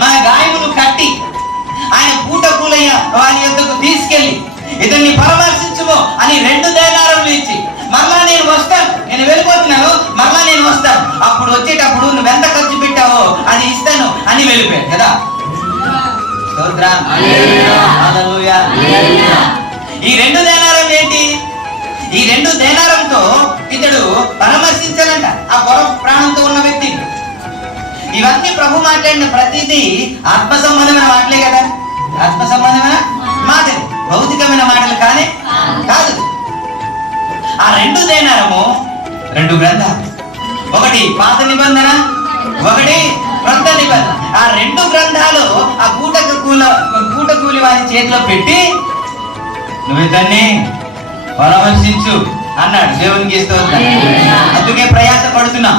మన గాయమును కట్టి ఆయన పూట కూలయ్య వారి యొద్దకు తీసుకెళ్ళి ఇతన్ని పరామర్శించుము అని రెండు దేనారములు ఇచ్చి మరలా నేను వస్తాను నేను వెళ్ళిపోతున్నాను మరలా నేను వస్తాను అప్పుడు వచ్చేటప్పుడు నువ్వు ఎంత ఖర్చు పెట్టావో అది ఇస్తాను అని వెళ్ళిపోయాడు కదా. ఈ రెండు దేనారం ఏంటి? ఈ రెండు దేనారంతో ఇతడు పరామర్శించాలంట ఆ పొర ప్రాణంతో ఇవన్నీ ప్రభు మాట్లాడిన ప్రతిదీ ఆత్మ సంబంధమైన మాటలే కదా. ఆత్మ సంబంధమైన మాటలు. భౌతికమైన మాటలు కానీ కాదు. ఆ రెండు దేనారము రెండు గ్రంథాలు. ఒకటి పాత నిబంధన ఒకటి క్రొత్త నిబంధన. ఆ రెండు గ్రంథాలు ఆ కూటక కూల కూట కూలి వారి చేతిలో పెట్టి నువ్వు ఇతన్ని పరామర్శించు అన్నాడు. దేవునికి స్తోత్రం అందుకే ప్రయాస పడుతున్నాం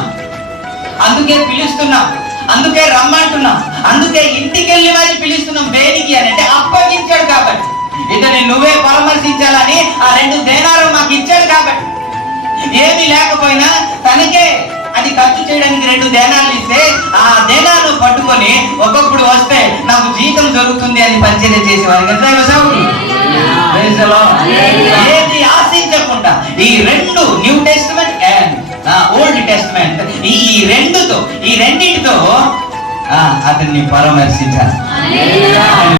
అందుకే పిలుస్తున్నాం. అందుకే రమ్మంటున్నాం. అందుకే ఇంటికి వెళ్ళి మరి పిలుస్తున్నాం దేనికి అని అంటే అప్పగించాడు కాబట్టి. ఇతని నువ్వే పరామర్శించాలని ఆ రెండు దేనాలు మాకు ఇచ్చాడు కాబట్టి. ఏమీ లేకపోయినా తనకే అది ఖర్చు చేయడానికి రెండు దేనాలు ఇస్తే ఆ దేనాలు పట్టుకొని ఒక్కొక్కడు వస్తే నాకు జీతం దొరుకుతుంది అని పరిచయం చేసేవారు. కదా అడ్జస్ట్మెంట్ ఈ రెండుతో ఈ రెండింటితో అతన్ని పరామర్శించారు